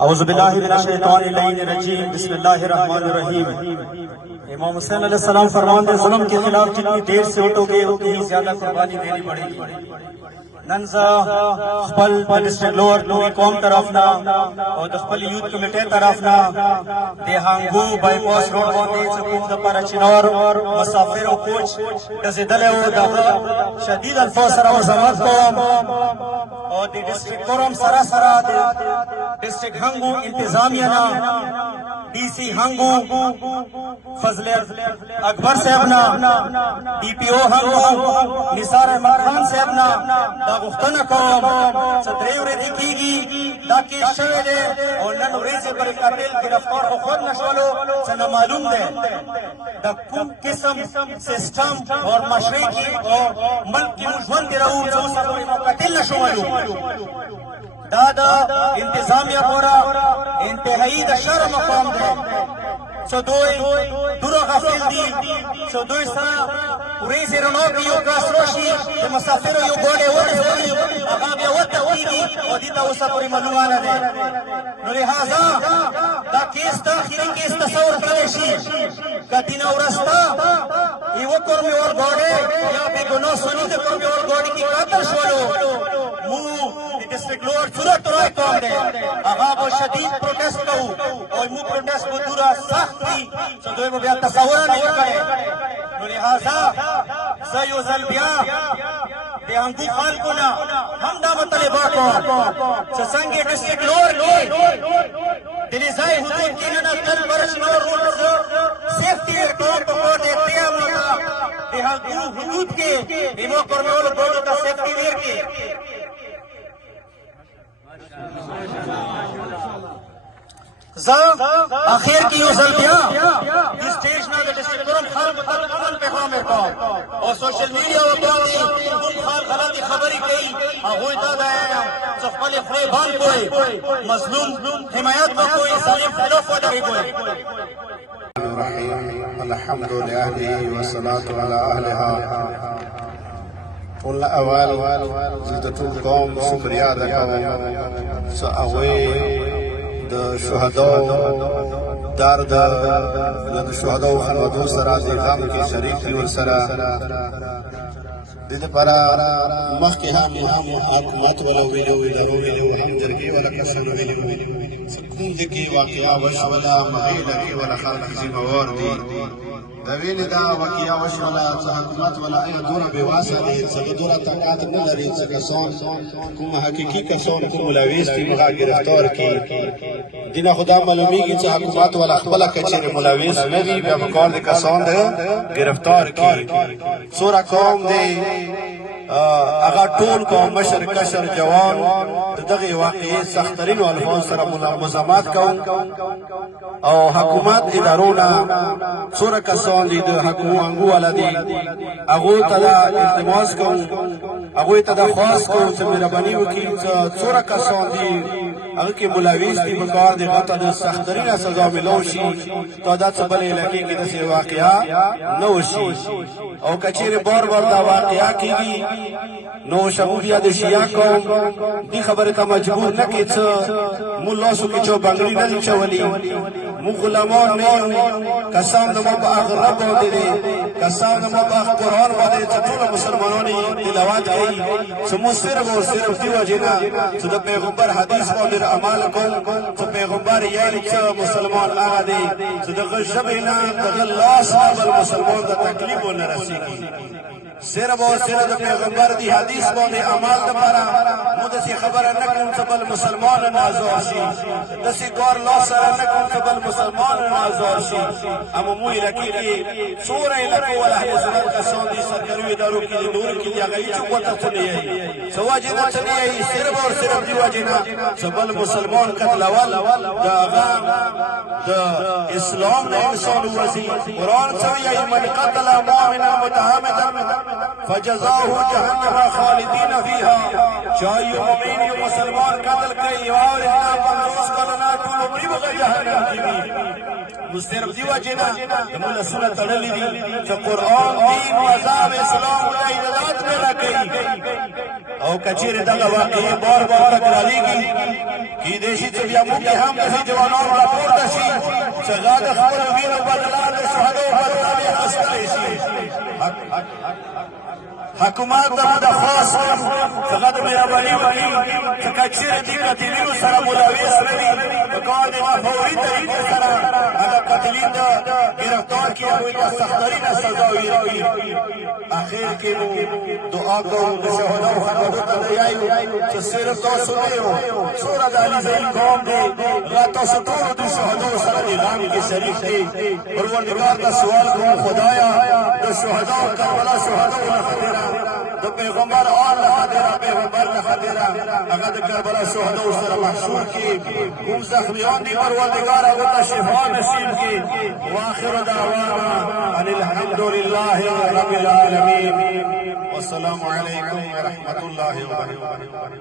औज़ु बिल्लाहि मिनश शैतानिर रजीम बिस्मिल्लाहिर्रहमानिर्रहीम। इमाम हुसैन अलैहिस्सलाम फरमाते हैं, जुल्म के खिलाफ जितनी देर से उठोगे उतनी ज्यादा कुर्बानी देनी पड़ेगी। नंजा खपल डिस्ट्रिक्ट लोअर नूरी कौम तरफना और खपल यूथ कमेटी तरफना देहांगू बाईपास रोड बांधे चकुम द पर चिनौर मुसाफिर और कोच दजदल ओ दगा शदीद अल्फाज सरा मजमत को और द डिस्ट्रिक्ट कोरम सरा सरा डिस्ट्रिक्ट हंगू इंतजामिया ना डीसी हंगू फजले अकबर साहबना डीपीओ हंगू निसार अहमद खान साहबना गुफ्तना कौम सदरेव रेदी कीगी ताकि शवेले और नन रेज़े पर कातिल गिरफ्तार हो खुद नशवलो सना मालूम है द कुम किस्म सिस्टम और मशरकी और मुल्क की मुजवन दिराऊ जो सब कातिल नशवलो दादा इंतजामिया पूरा इंतहाई द शर्म मकाम दे सदोई दुरो गफिल दी सदोई सा रेज़े रनोकी यो कासरोशी मुसाफिरो यो गोड़े वोड़ी अगाब या वत्ता कीगी और दीता उसा पूरी मलुआना दे लिहाजा दा केस दाखिली केस तसव्वुर करेशी का दिन औरस्ता ये वो कर्मी और गोड़े या बेगुनाह सुनी दे कर्मी और गोड़े की कातर शोलो मु डिस्ट्रिक्ट लोअर सूरत राय कौम दे अगाब शदीद प्रोटेस्ट को और मु प्रोटेस्ट को दूरा सख्ती सदोई में बयान तसव्वुर नहीं करे लिहाजा सयो जलबिया देहांगू खाल को ना हम दामत तलेबा को ससंगे डिस्ट्रिक्ट लोअर दिलिजाई हुदूद की ना कल बरस रोड सेफ्टी रिकॉर्ड को देखते हैं हम देहांगू हुदूद के इमो कर्नल बोर्ड का सेफ्टी वेयर के आखिर की जल्दियां स्टेज ना डिस्ट्रिक्ट कोरम खाल बदल अमल पे खामिर का और सोशल मीडिया और तुम खाल गलती खबरी कई होई दादा है सफल फरेबान कोई मजलूम हिमायत का कोई सलीम खिलाफ वाला कोई अल्हम्दुलिल्लाह वस्सलातु अला अहलिहा उल अवाल ज़िदतुल कौम शुक्रिया अदा करूं सअवे द शुहदा दार द शुहदा खलवतु सरा दे गम के शरीक की और सरा दिल पर मख के हम हुकूमत वाला विलो हम जरगे वाला कसम विलो सुकून के वाकया वश वाला मगील के वाला खाल की जिम्मेवार दी दवीन दा वाकया वश वाला हुकूमत वाला ए दूर बेवासा दे सब दूर तकात न लरी सकसोन कुम हकीकी कसोन कुम मुलाविस की मगा गिरफ्तार की दिना खुदा मालूमी की हुकूमत वाला खबला कचेर मुलाविस नबी बे बकौल दे कसोन दे गिरफ्तार की सूरा कौम दे अगर टोल को मशर कशर जवान दगे वाकई सख्तरीन अल्फाज सरा मुलामत और हुकूमत इदारोना सूरा कसोन दी हकूंगू वाला दी अगो तदा इल्तिमास को अगो तदा ख्वास को से मेरा बनी की सूरा कसोन दी अगर के मुलाविस की बकार दे गता दे सख्तरीन सजा मिलोशी तो अदा सबले लगी की दसे वाकया नोशी और कचेरे बोर दा वाकया की नो शबूदिया दे शिया को दी खबर का मजबूर न के मुल्ला सु के चो बंगली न चवली मु गुलामों में कसम न मबाग रब दे कसम न मबाग कुरान वाले चतुल मुसलमानों ने तिलावत की समु सिर्फ दी वजना तो पैगंबर हदीस को दे अमल को तो पैगंबर ये लिखा मुसलमान आ दे तो गजबना अल्लाह सब मुसलमान का तकलीफ न रसीगी सिर्फ और सिर्फ पैगंबर दी हदीस को दे अमल दपरा मुदसी खबर न कौन सबल मुसलमान नाज़ोशी दसी गौर लो सर न कौन सबल मुसलमान नाज़ोशी हम मुई रखी की सूरह लको वाला हजरत का सौदी सरकरवी दारू की नूर की जगह ये चुप तक सुनी है सवा जिना चली है सिर्फ और सिर्फ जीवा जिना सबल मुसलमान कतलवाल दागा द इस्लाम ने इंसान वसी कुरान सविया मन कतल मुमिना मुतहमदा फजज़ाहु जहन्नम खालिदीन फीहा चाहे मुमीन यो मुसलमान कत्ल कई और इतना बंदोस करना तो उम्री बगैर जहन्नम की مسترب دی وجنا مولا سنت تړلې دي چې قران دین مذهب اسلام او عبادت نه راکړي او کچېره دغه واقعي بار بار تکرارېږي کې دیشي چې بیا موږ هم د ځوانانو راپورته شي چې غاړه خپل وینو بدلا د شهادت بدلا به اصلي شي حکومت د خاص څنګه د مهرباني وکړي چې کچېره دي قتلینو سره ملاوي سره دي په کار د فوري طریقې سره هغه قتلین د گرفتار کړي او د سخترینه سزا ورکړي اخر کې دعا کوو د شهداو خانوادو ته وایو چې صرف تاسو نه یو څومره د علیزي قوم دی هغه تاسو ټول د شهداو سره د غم کې شریک دي پروردګار ته سوال کوم خدایا د شهداو کربلا شهداو نه د پیغمبر آل خاطره پیغمبر خاطره هغه د کربلا شهداو سره محشور کی کوم زخمیان دي پروردگار هغه ته شفا نصیب کی واخر دعوانا ان الحمد لله رب العالمين والسلام علیکم ورحمۃ اللہ وبرکاتہ.